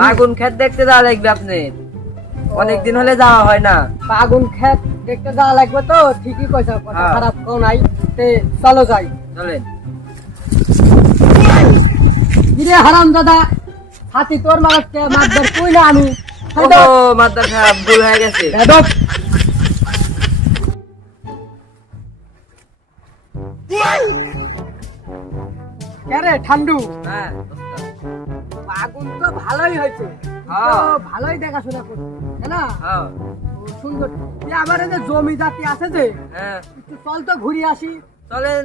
বাগুন ক্ষেত দেখতে যাওয়া লাগবে আপনি, অনেকদিন হলে যাওয়া হয় না। বাগুন ক্ষেত দেখতে যাওয়া লাগবে তো, ঠিকই কইছো, কথা খারাপ কেউ নাই। চলো যাই। চলেন। কিরে হারাম দাদা, হাতি তোর মারতে মারবার কই না আমি। ও মাদার সাহেব, ভুল হয়ে গেছে। কেরে ঠান্ডু, হ্যাঁ বাগুন তো ভালোই হয়েছে, ভালোই দেখাশোনা করছে, তাই না? হ্যাঁ সুন্দর। আমার এই যে জমি জাতি আছে যে, হ্যাঁ একটু চল তো ঘুরে আসি। চলেন।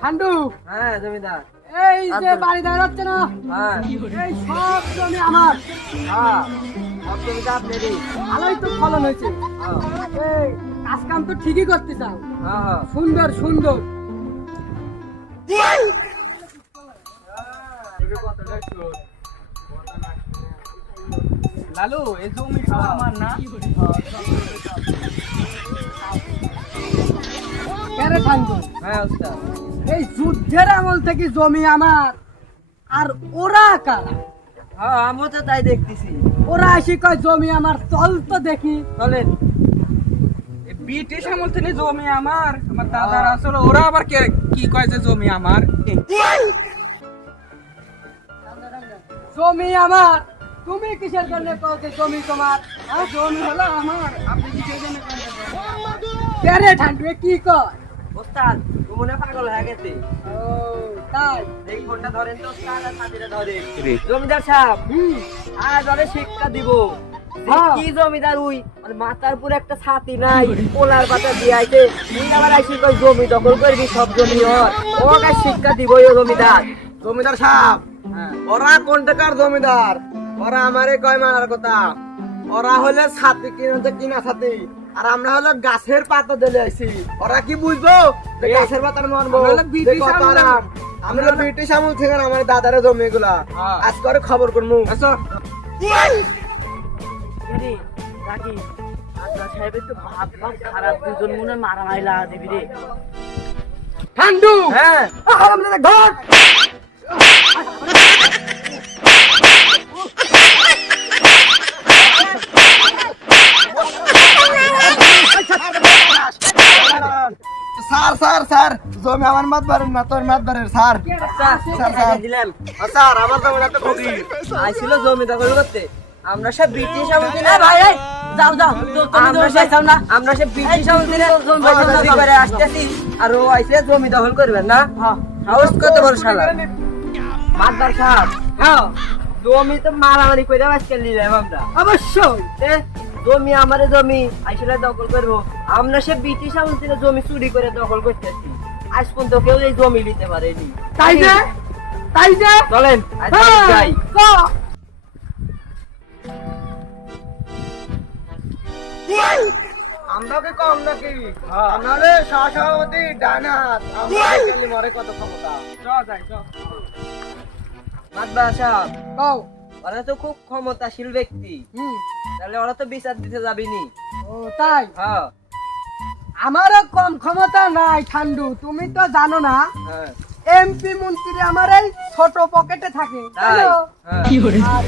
ঠান্ডু, হ্যাঁ জমিদার। এই যে বাড়ি দেখা যাচ্ছে না, হ্যাঁ এই সব জমি আমার। হ্যাঁ সব জমিটা আপনারই। ভালোই তো ফলন হয়েছে। হ্যাঁ এই কাজ কাম তো ঠিকই করতে চাও, হ্যাঁ সুন্দর সুন্দর। লালু, এই জমি সব আমার না? কেরে ঠান্ডু, হ্যাঁ ওস্তাদ। এই যুদ্ধের আমল থেকে জমি আমার, আর ওরা কারা? হ্যাঁ আমিও তো তাই দেখতেছি। ওরা আসি কয় জমি আমার, চল তো দেখি। চলেন। এই ব্রিটিশ আমল থেকে জমি আমার, আমার দাদার আসলে ওরা আবার কি কয় যে জমি আমার? জমি আমার, তুমি কিসের জন্য কও যে জমি তোমার? আর জমি হলো আমার, আপনি কি সেই জন্য কেন কেরে ঠান্ডু, এ কি কয়? ওস্তাদ ও মনে হয় পাগল হয়ে গেছে। ও তাই? এই ফোনটা ধরেন তো ওস্তাদ, আর সাথীরা ধরেন। জমিদার সাহেব, আজ ওরে শিক্ষা দিব যে হ্যাঁ। কি জমিদার উই, মানে মাথার উপরে একটা ছাতি নাই, পোলার পাতা দিয়ে আইছে, তুই আবার আইসি কই জমি দখল করবি, সব জমি ওর। ওকে শিক্ষা দিব ওই জমিদার। জমিদার সাহেব, হ্যাঁ ওরা কোন টাকার জমিদার? ওরা আমারে কয় মানার কথা। ওরা হলে ছাতি কিনা ছাতি, আর আমরা হলো গাছের পাতা দিলে আইছি। ওরা কি বুঝবো যে গাছের পাতা মানবো? আমরা হলো ব্রিটিশ যে কত আমল। আরাম। আমরা হলো ব্রিটিশ আমল থেকে আমার দাদারে জমি এগুলা হ্যাঁ। আজ করে খবর করবো। আসো। রে রাখি, আচ্ছা সাহেবের তো ভাব ভাব খারাপ, দুজন মনে হয় মারামারি লাগা দিবি রে। ঠান্ডু, হ্যাঁ হারাম দাদা ঘর। স্যার স্যার স্যার, জমি আমার মাত বারেন না, তোর মাত বারের স্যার। স্যার দিলাম। স্যার আমার জমিটা তো খুবই আইছিল জমি দখল করতে, আমরা সব ব্রিটিশ আমল থেকে ভাই যাও যাও, তুমি জমি চাইছাও না, আমরা সব ব্রিটিশ আমল থেকে জমি করে আসতেছি, আর ও আইছে জমি দখল করবেন না। সাহস কত বড় শালা মাদবার সাহেব। হ্যাঁ জমি তো মারামারি করে আজকে নিলাম আমরা। অবশ্যই। এ, জমি আমারে জমি আইসলে দখল করবো, আমরা সে ব্রিটিশ আমল থেকে জমি চুরি করে দখল করতেছি, আজ পর্যন্ত কেউ এই জমি নিতে পারেনি। তাই যে, তাই যে। চলেন আজ হ্যাঁ, যাই। চল। আমরা কি কম নাকি? আমরা হলে সহসভাপতি ডানাত, আমরা গেলি মরে কত ক্ষমতা। মাদবার সাহেব, কও। ওরা তো খুব ক্ষমতাশীল ব্যক্তি, তাহলে ওরা তো বিচার দিতে যাবিনি। ও তাই? হ্যাঁ আমারও কম ক্ষমতা নাই ঠান্ডু, তুমি তো জানো না। হ্যাঁ এমপি মন্ত্রী আমার এই ছোট পকেটে থাকে, তাই জানো? হ্যাঁ। আর